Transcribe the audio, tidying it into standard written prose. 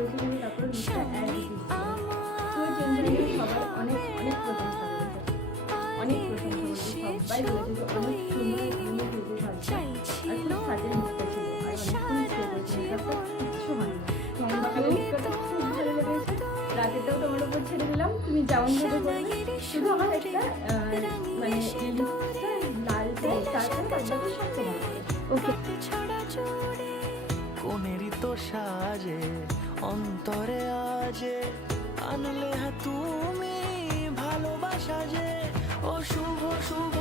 করেছি কিন্তু তারপর লুকটা একই ছিল। তো চেঞ্জারিকে সবাই অনেক অনেক প্রশংসা করেছে, অনেক প্রশংসা করেছে। সবাই বলেছে যে অনেক সুন্দর এখানে ভেবে ভাবছে আর খুব সাজের মুখটা ছিল আর অনেকক্ষণ স্টে করেছে, মেকআপটা কিচ্ছু হয়নি। সকালে লুকটা খুব ভালো লেগেছে, রাতেটাও তোমার উপর ছেড়ে দিলাম, তুমি যেমন ভাবে করবে। শুধু আমার একটা মানে লিপস্টিকটা লালটাই, তারপরে বাদবাকি সব তোমার ওকে। কোনেরই তো সাজে অন্তরে আজে আনলে তুমি ভালোবাসা যে ও শুভ শুভ